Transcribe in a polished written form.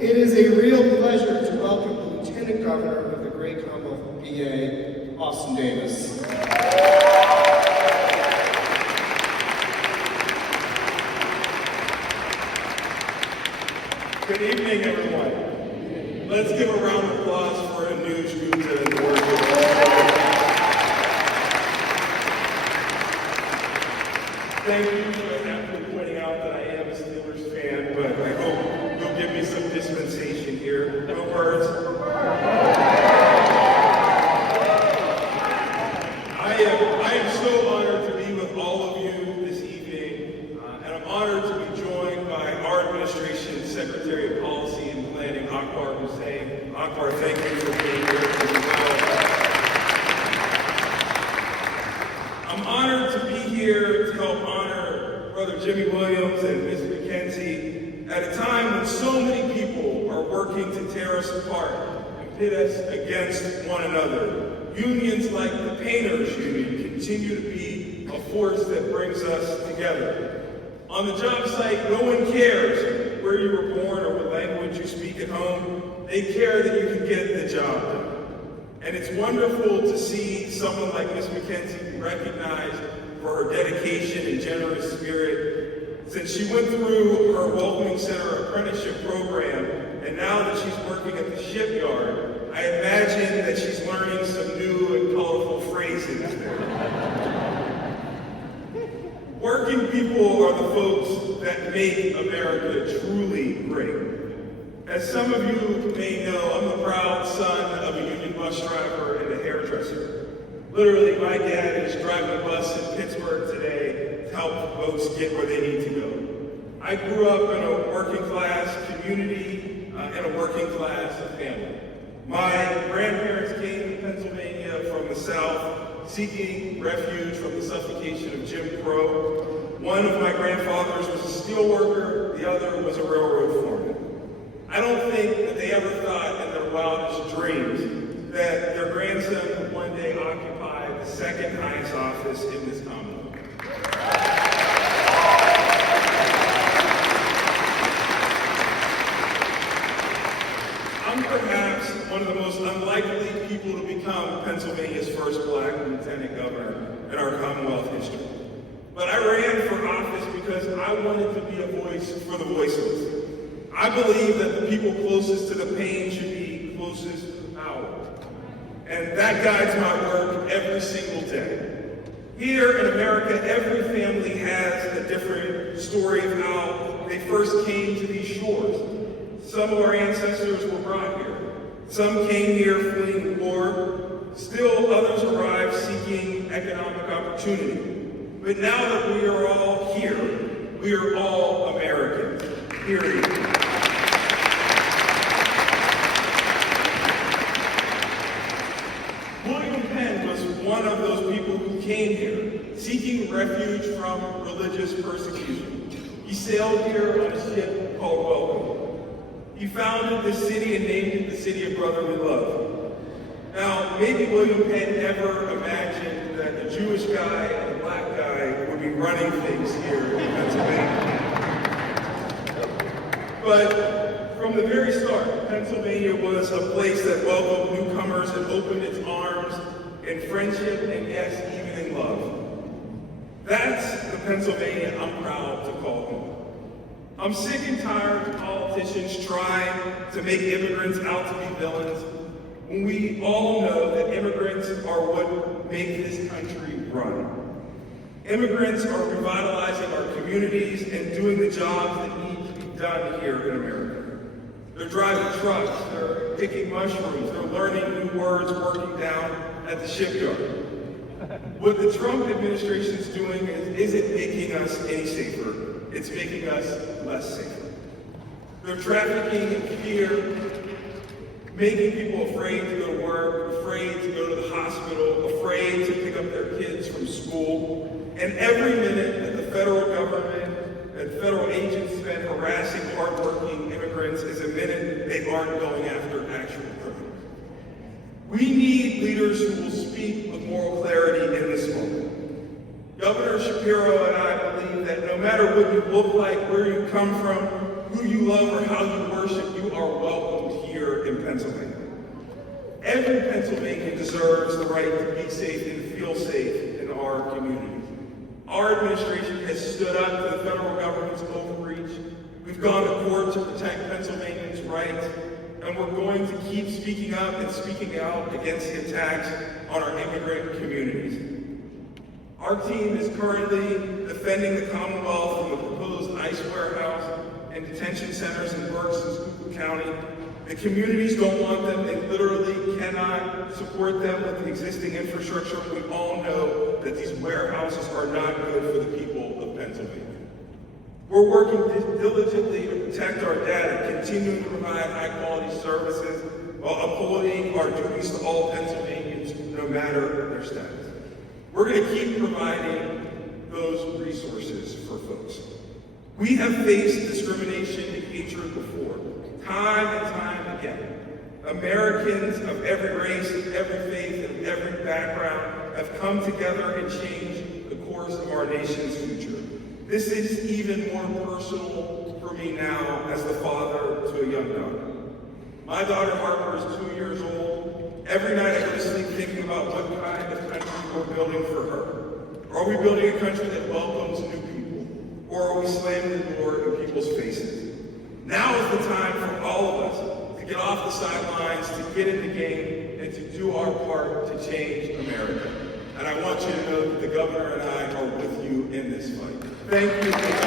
It is a real pleasure to welcome the Lieutenant Governor of the Great Commonwealth of PA, Austin Davis. Good evening, everyone. Let's give a round of applause for Anuj Gupta and the work of Thank you for aptly pointing out that I am a Steelers fan, but I hope you'll give me some dispensation here. No words. I am so honored to be with all of you this evening, and I'm honored to be joined by our administration's Secretary of Policy and Planning, Akbar Hussain. Akbar, thank you for being here as well. I'm honored to be here to help honor Brother Jimmy Williams and Ms. McKenzie at a time when so many people are working to tear us apart and pit us against one another. Unions like the Painters Union continue to be a force that brings us together. On the job site, no one cares where you were born or what language you speak at home. They care that you can get the job done. And it's wonderful to see someone like Ms. McKenzie be recognized for her dedication and generous spirit. Since she went through her Welcoming Center apprenticeship program, and now that she's working at the shipyard, I imagine that she's learning some new and colorful phrases there. Working people are the folks that make America truly great. As some of you may know, I'm the proud son of a union bus driver and a hairdresser. Literally, my dad is driving a bus in Pittsburgh today to help folks get where they need to go. I grew up in a working class community and a working class family. My grandparents came to Pennsylvania from the South, seeking refuge from the suffocation of Jim Crow. One of my grandfathers was a steel worker, the other was a railroad foreman. I don't think that they ever thought in their wildest dreams that their grandson would one day occupy the second highest office in this Commonwealth. I'm perhaps one of the most unlikely people to become Pennsylvania's first black lieutenant governor in our Commonwealth history. But I ran for office because I wanted to be a voice for the voiceless. I believe that the people closest to the pain should be closest to the power. And that guides my work every single day. Here in America, every family has a different story of how they first came to these shores. Some of our ancestors were brought here. Some came here fleeing war. Still others arrived seeking economic opportunity. But now that we are all here, we are all Americans, period. William Penn was one of those people who came here, seeking refuge from religious persecution. He sailed here on a ship called Welcome. He founded this city and named it the City of Brotherly Love. Now, maybe William Penn never imagined that a Jewish guy and a black guy would be running things here in Pennsylvania. But from the very start, Pennsylvania was a place that welcomed newcomers and opened its arms in friendship and yes, even in love. That's the Pennsylvania I'm proud to call home. I'm sick and tired of politicians trying to make immigrants out to be villains when we all know that immigrants are what make this country run. Immigrants are revitalizing our communities and doing the jobs that need to be done here in America. They're driving trucks, they're picking mushrooms, they're learning new words working down at the shipyard. What the Trump administration is doing isn't making us any safer. It's making us less safe. They're trafficking in fear, making people afraid to go to work, afraid to go to the hospital, afraid to pick up their kids from school. And every minute that the federal government and federal agents spend harassing hardworking immigrants is a minute they aren't going after actual criminals. We need leaders who will speak with moral clarity in this moment. Governor Shapiro and I believe that no matter what you look like, where you come from, who you love, or how you worship, you are Pennsylvania. Every Pennsylvanian deserves the right to be safe and feel safe in our community. Our administration has stood up to the federal government's overreach. We've gone to court to protect Pennsylvanians' rights, and we're going to keep speaking up and speaking out against the attacks on our immigrant communities. Our team is currently defending the Commonwealth from the proposed ICE warehouse and detention centers in Berks and Schuylkill County. The communities don't want them. They literally cannot support them with the existing infrastructure. We all know that these warehouses are not good for the people of Pennsylvania. We're working diligently to protect our data, continuing to provide high-quality services while upholding our duties to all Pennsylvanians, no matter their status. We're going to keep providing those resources for folks. We have faced discrimination and hatred before, time and time again. Americans of every race, every faith, and every background have come together and changed the course of our nation's future. This is even more personal for me now as the father to a young daughter. My daughter Harper is 2 years old. Every night I go to sleep thinking about what kind of country we're building for her. Are we building a country that welcomes new people? Or are we slamming the door in people's faces? Now is the time for all of us to get off the sidelines, to get in the game, and to do our part to change America. And I want you to know that the governor and I are with you in this fight. Thank you.